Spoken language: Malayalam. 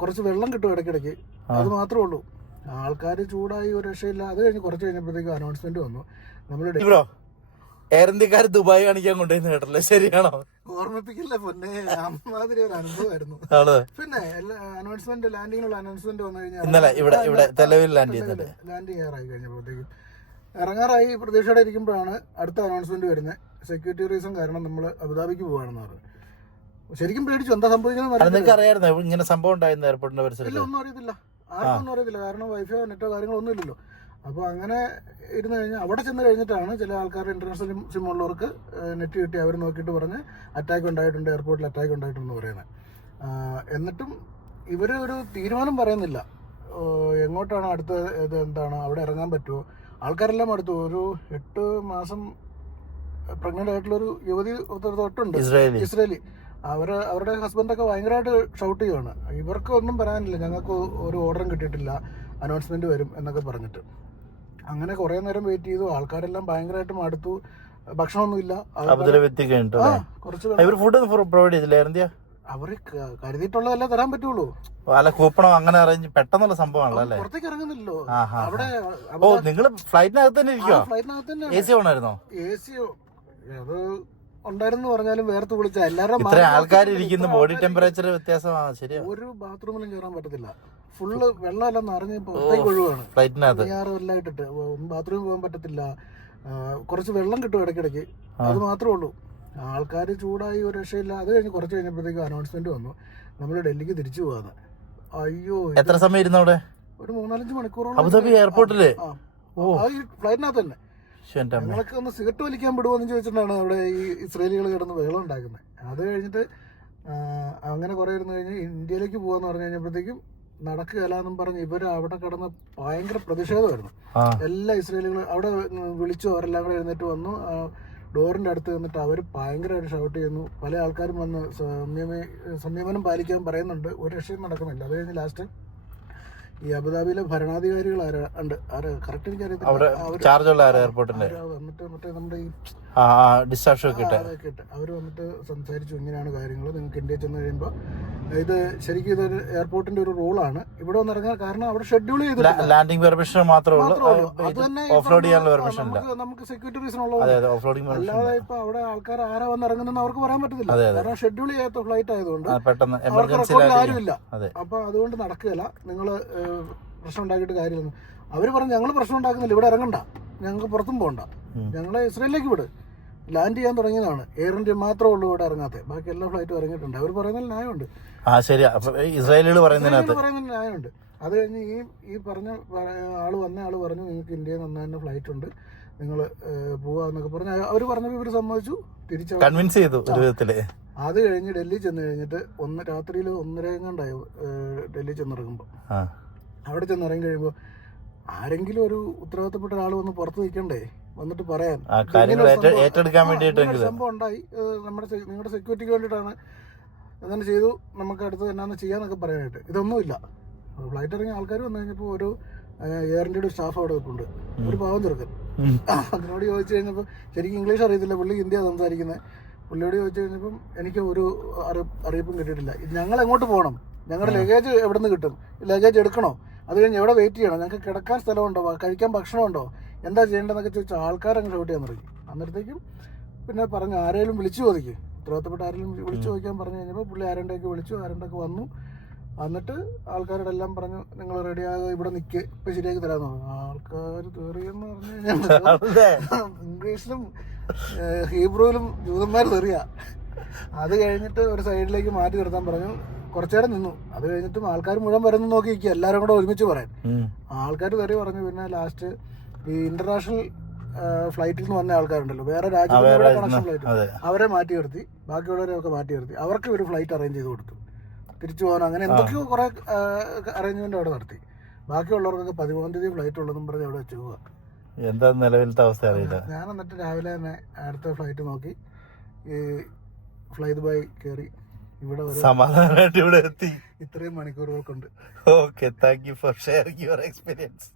കുറച്ച് വെള്ളം കിട്ടും ഇടയ്ക്കിടയ്ക്ക്, അത് മാത്രമേ ഉള്ളൂ. ആൾക്കാർ ചൂടായി ഒരു രക്ഷയില്ല. അത് കഴിഞ്ഞ് കുറച്ച് കഴിഞ്ഞപ്പോഴത്തേക്കും അനൗൺസ്മെന്റ് വന്നു. നമ്മൾ എയർ ഇന്ത്യക്കാർ ദുബായ് കാണിക്കാൻ കൊണ്ടുവന്ന് കേട്ടല്ലോ, ശരിയാണോ? ഓർമ്മിപ്പിക്കില്ല പൊന്നെ, അമ്മാതിരി ഒരു അനുഭവമായിരുന്നു. പിന്നെ അനൗൺസ്മെന്റ്, ലാൻഡിങ്ങിനുള്ള അനൗൺസ്മെന്റ് വന്നു കഴിഞ്ഞാൽ ഇന്നലെ ഇവിടെ തെലവിൽ ലാൻഡിങ് ചെയ്യാറായി കഴിഞ്ഞപ്പോഴത്തേക്കും ഇറങ്ങാറായി പ്രതീക്ഷയോടെ ഇരിക്കുമ്പോഴാണ് അടുത്ത അനൗൺസ്മെന്റ് വരുന്നത്. സെക്യൂരിറ്റി റീസൺ കാരണം നമ്മൾ അബുദാബിക്ക് പോവാണെന്ന് പറഞ്ഞു. ശരിക്കും പേടിച്ചു, എന്താ സംഭവിക്കുന്നത് ഇങ്ങനെ സംഭവം ഉണ്ടായിരുന്നു എയർപോർട്ടിന്റെ പരിസരത്തിൽ. ഒന്നും അറിയത്തില്ല, ആർക്കും ഒന്നും അറിയത്തില്ല. കാരണം വൈഫൈ നെറ്റോ കാര്യങ്ങളൊന്നും ഇല്ലല്ലോ. അപ്പോൾ അങ്ങനെ ഇരുന്ന് കഴിഞ്ഞാൽ അവിടെ ചെന്ന് കഴിഞ്ഞിട്ടാണ് ചില ആൾക്കാർ ഇന്റർനാഷണൽ സിം ഉള്ളവർക്ക് നെറ്റ് കിട്ടി. അവർ നോക്കിയിട്ട് പറഞ്ഞ് അറ്റാക്ക് ഉണ്ടായിട്ടുണ്ട്, എയർപോർട്ടിൽ അറ്റാക്ക് ഉണ്ടായിട്ടുണ്ടെന്ന് പറയുന്നത്. എന്നിട്ടും ഇവർ ഒരു തീരുമാനം പറയുന്നില്ല, എങ്ങോട്ടാണ് അടുത്ത ഇത്, എന്താണ് അവിടെ ഇറങ്ങാൻ പറ്റുമോ. ആൾക്കാരെല്ലാം അടുത്തു. ഒരു 8 മാസം പ്രഗ്നന്റ് ആയിട്ടുള്ളൊരു യുവതി തൊട്ടുണ്ട്, ഇസ്രേലി. അവരുടെ ഹസ്ബൻഡൊക്കെ ഭയങ്കരമായിട്ട് ഷൗട്ട് ചെയ്യുവാണ്, ഇവർക്ക് ഒന്നും പറയാനില്ല, ഞങ്ങൾക്ക് ഒരു ഓർഡറും കിട്ടിയിട്ടില്ല, അനൗൺസ്മെന്റ് വരും എന്നൊക്കെ പറഞ്ഞിട്ട്. അങ്ങനെ കുറെ നേരം വെയിറ്റ് ചെയ്തു. ആൾക്കാരെല്ലാം ഭയങ്കരമായിട്ട് മടുത്തു. ഭക്ഷണമൊന്നുമില്ല, അവര് കരുതിയിട്ടുള്ളതല്ലേ തരാൻ പറ്റുള്ളൂ. കൂപ്പണോ അങ്ങനെ അറേഞ്ച് പെട്ടെന്നുള്ള സംഭവമാണല്ലോ. പുറത്തേക്ക് ഇറങ്ങുന്നില്ലല്ലോ. അവിടെ നിങ്ങൾ ഫ്ലൈറ്റിനകത്ത് തന്നെ ഇരിക്കുവോ? ഫ്ലൈറ്റിനകത്ത് തന്നെ. എ സി ഓണായിരുന്നോ? എ സി അത് ഉണ്ടായിരുന്നു പറഞ്ഞാലും വേർത്ത് വിളിച്ച എല്ലാവരും ആൾക്കാർ ഇരിക്കുന്ന ബോഡി ടെമ്പറേച്ചർ വ്യത്യാസമാണ്. ശരിയാ, ഒരു ബാത്റൂമിലും കയറാൻ പറ്റത്തില്ല. ഫുള്ള് വെള്ളമെല്ലാം നിറഞ്ഞ് പുറത്തേക്ക് ഒഴിവാണ്. ഫ്ലൈറ്റിനകത്ത് എല്ലാം ഇട്ടിട്ട് ബാത്റൂമിൽ പോകാൻ പറ്റത്തില്ല. കുറച്ച് വെള്ളം കിട്ടും ഇടയ്ക്കിടയ്ക്ക്, അത് മാത്രമേ ഉള്ളൂ. ആൾക്കാർ ചൂടായി ഒരു രക്ഷയില്ല. അത് കഴിഞ്ഞ് കുറച്ച് കഴിഞ്ഞപ്പോഴത്തേക്കും അനൗൺസ്മെന്റ് വന്നു, നമ്മൾ ഡൽഹിക്ക് തിരിച്ചു പോകാന്ന്. അയ്യോ, എത്ര സമയം ഇരുന്നു അവിടെ? ഒരു 3-4 മണിക്കൂറോളം അബുദാബി എയർപോർട്ടില് ഫ്ലൈറ്റിനകത്ത് തന്നെ. ഞങ്ങളൊക്കെ ഒന്ന് സിഗരറ്റ് വലിക്കാൻ വിടുമോന്ന് ചോദിച്ചിട്ടാണ് അവിടെ ഈ ഇസ്രേലികൾ കിടന്ന് വെള്ളം ഉണ്ടാക്കുന്നത്. അത് കഴിഞ്ഞിട്ട് അങ്ങനെ കുറെ ഇരുന്ന് കഴിഞ്ഞ് ഇന്ത്യയിലേക്ക് പോകാന്ന് പറഞ്ഞു കഴിഞ്ഞപ്പോഴത്തേക്കും നടക്കുകയല്ലാന്നും പറഞ്ഞ് ഇവര് അവിടെ കിടന്ന് ഭയങ്കര പ്രതിഷേധമായിരുന്നു. എല്ലാ ഇസ്രേലികളും അവിടെ വിളിച്ചു, അവരെല്ലാം കൂടെ എഴുന്നേറ്റ് വന്നു. ഡോറിന്റെ അടുത്ത് നിന്നിട്ട് അവർ ഭയങ്കരമായിട്ട് ഷൗട്ട് ചെയ്യുന്നു. പല ആൾക്കാരും വന്ന് സംയമനം പാലിക്കാൻ പറയുന്നുണ്ട്. ഒരു രക്ഷയും നടക്കുന്നില്ല. അത് കഴിഞ്ഞ് ലാസ്റ്റ് ഈ അബുദാബിയിലെ ഭരണാധികാരികൾ കറക്റ്റ് എനിക്കറിയത്തില്ല, വന്നിട്ട് മറ്റേ നമ്മുടെ ഈ അവര് വന്നിട്ട് സംസാരിച്ചു, ഇങ്ങനെയാണ് കാര്യങ്ങൾ, നിങ്ങൾക്ക് ഇന്ത്യയിൽ ചെന്ന് കഴിയുമ്പോൾ ഇത് ശരിക്കും ഇതൊരു എയർപോർട്ടിന്റെ ഒരു റൂളാണ്, ഇവിടെ വന്ന് ഇറങ്ങാൻ. കാരണം അവിടെ ഷെഡ്യൂൾ ചെയ്തില്ല, ലാൻഡിംഗ് പെർമിഷൻ മാത്രമേ ഉള്ളൂ. അത് തന്നെ നമുക്ക് സെക്യൂരിറ്റി റീസൺ ഉള്ളത്. അല്ലാതെ ഇപ്പൊ അവിടെ ആൾക്കാർ ആരാ വന്ന് ഇറങ്ങുന്നെന്ന് അവർക്ക് പറയാൻ പറ്റത്തില്ല. കാരണം ഷെഡ്യൂൾ ചെയ്യാത്ത ഫ്ലൈറ്റ് ആയതുകൊണ്ട് അവർക്ക് റെക്കോർഡിൽ ആരുമില്ല. അപ്പൊ അതുകൊണ്ട് നടക്കുകയില്ല, നിങ്ങൾ പ്രശ്നം ഉണ്ടാക്കിയിട്ട് കാര്യമില്ല. അവര് പറഞ്ഞു, ഞങ്ങൾ പ്രശ്നം ഉണ്ടാക്കുന്നില്ല, ഇവിടെ ഇറങ്ങണ്ട, ഞങ്ങൾക്ക് പുറത്തും പോകണ്ട, ഞങ്ങളെ ഇസ്രയേലിലേക്ക് വിട്. ലാൻഡ് ചെയ്യാൻ തുടങ്ങിയതാണ്, എയർ ഇന്ത്യ മാത്രമേ ഉള്ളൂ ഇവിടെ ഇറങ്ങാത്ത, ബാക്കി എല്ലാ ഫ്ലൈറ്റും ഇറങ്ങിയിട്ടുണ്ട്. അവർ പറയുന്നതിൽ ന്യായമുണ്ട്, ഇസ്രായേലികൾ പറയുന്നതിന് ന്യായമുണ്ട്. അത് കഴിഞ്ഞ് ഈ പറഞ്ഞ ആള് പറഞ്ഞു, നിങ്ങൾക്ക് ഇന്ത്യയിൽ നിന്ന് തന്നെ ഫ്ലൈറ്റ് ഉണ്ട്, നിങ്ങൾ പോവാന്നൊക്കെ പറഞ്ഞു. അവര് പറഞ്ഞപ്പോൾ ഇവര് സമ്മതിച്ചു, തിരിച്ചു കൺവിൻസ് ചെയ്തു ഒരു വിധത്തില്. അത് കഴിഞ്ഞ് ഡൽഹി ചെന്ന് കഴിഞ്ഞിട്ട് രാത്രിയിൽ 1:30 ഡൽഹി ചെന്നിറങ്ങുമ്പോൾ. അവിടെ ചെന്നിറങ്ങി കഴിയുമ്പോൾ ആരെങ്കിലും ഒരു ഉത്തരവാദിത്തപ്പെട്ട ഒരാൾ വന്ന് പുറത്ത് നിൽക്കണ്ടേ, വന്നിട്ട് പറയാൻ സംഭവം ഉണ്ടായി, നിങ്ങളുടെ സെക്യൂരിറ്റിക്ക് വേണ്ടിയിട്ടാണ്, അങ്ങനെ ചെയ്തു, നമുക്ക് അടുത്ത് എന്നാന്ന് ചെയ്യാന്നൊക്കെ പറയാനായിട്ട്. ഇതൊന്നുമില്ല. ഫ്ലൈറ്റ് ഇറങ്ങിയ ആൾക്കാർ വന്നു കഴിഞ്ഞപ്പോൾ ഒരു എയർ ഇന്ത്യയുടെ സ്റ്റാഫ് അവിടെ നിൽപ്പുണ്ട്, ഒരു പാവം ചെറുക്കൻ. അതിനോട് ചോദിച്ചു കഴിഞ്ഞപ്പോൾ ശരിക്കും ഇംഗ്ലീഷ് അറിയത്തില്ല, പുള്ളി ഹിന്ദിയാ സംസാരിക്കുന്നത്. പുള്ളിയോട് ചോദിച്ചു കഴിഞ്ഞപ്പം എനിക്ക് ഒരു അറിയിപ്പും കിട്ടിയിട്ടില്ല. ഞങ്ങൾ എങ്ങോട്ട് പോകണം, ഞങ്ങളുടെ ലഗേജ് എവിടെ നിന്ന് കിട്ടും, ലഗേജ് എടുക്കണോ, അത് കഴിഞ്ഞ് എവിടെ വെയിറ്റ് ചെയ്യണം, ഞങ്ങൾക്ക് കിടക്കാൻ സ്ഥലമുണ്ടോ, കഴിക്കാൻ ഭക്ഷണമുണ്ടോ, എന്താ ചെയ്യേണ്ടതെന്നൊക്കെ ചോദിച്ചാൽ ആൾക്കാർ അങ്ങ് ഷൗട്ട് ചെയ്യാൻ തുടങ്ങി. അന്നേരത്തേക്കും പിന്നെ പറഞ്ഞു, ആരെങ്കിലും വിളിച്ചു ചോദിക്കും, ഉത്തരവാദിത്തപ്പെട്ട ആരെങ്കിലും വിളിച്ചു ചോദിക്കാൻ പറഞ്ഞു കഴിഞ്ഞപ്പോൾ പുള്ളി ആരണ്ടൊക്കെ വിളിച്ചു, ആരണ്ടൊക്കെ വന്നു. എന്നിട്ട് ആൾക്കാരോട് എല്ലാം പറഞ്ഞു, നിങ്ങൾ റെഡിയാകുക, ഇവിടെ നിൽക്കുക, ഇപ്പം ശരിയാക്കി തരാമെന്ന് പറഞ്ഞു. ആൾക്കാർ തെറിയെന്ന് പറഞ്ഞു കഴിഞ്ഞാൽ ഇംഗ്ലീഷിലും ഹീബ്രുവിലും ജൂതന്മാർ തെറിയ. അത് കഴിഞ്ഞിട്ട് ഒരു സൈഡിലേക്ക് മാറ്റി നിർത്താൻ പറഞ്ഞു. കുറച്ചേരം നിന്നു. അത് കഴിഞ്ഞിട്ടും ആൾക്കാർ മുഴുവൻ വരുന്നു നോക്കി നിൽക്കുക, എല്ലാവരും കൂടെ ഒരുമിച്ച് പറയാൻ. ആൾക്കാർ തെറി പറഞ്ഞു. പിന്നെ ലാസ്റ്റ് ഈ ഇന്റർനാഷണൽ ഫ്ലൈറ്റിൽ നിന്ന് വന്ന ആൾക്കാരുണ്ടല്ലോ, വേറെ രാജ്യങ്ങളുടെ കണക്ഷൻ ഫ്ലൈറ്റ്, അവരെ മാറ്റി നിർത്തി, ബാക്കിയുള്ളവരെയൊക്കെ മാറ്റി നിർത്തി. അവർക്ക് ഒരു ഫ്ലൈറ്റ് അറേഞ്ച് ചെയ്ത് കൊടുത്തു തിരിച്ചു പോകാൻ. അങ്ങനെ എന്തൊക്കെയോ കുറെ അറേഞ്ച്മെന്റ് അവിടെ നടത്തി. ബാക്കിയുള്ളവർക്കൊക്കെ 13-ാം തീയതി ഫ്ലൈറ്റ് ഉള്ളതെന്നും പറഞ്ഞ് അവിടെ വെച്ച് പോവുക. എന്താ നിലവിലത്തെ അവസ്ഥ അറിയില്ല. ഞാൻ എന്നിട്ട് രാവിലെ തന്നെ അടുത്ത ഫ്ലൈറ്റ് നോക്കി ഈ ഫ്ലൈ ദുബായ് കയറി ഇവിടെ സമാധാനമായിട്ട് ഇവിടെ എത്തി. ഇത്രയും മണിക്കൂറുകൾ കൊണ്ട്. Okay, thank you for sharing your experience.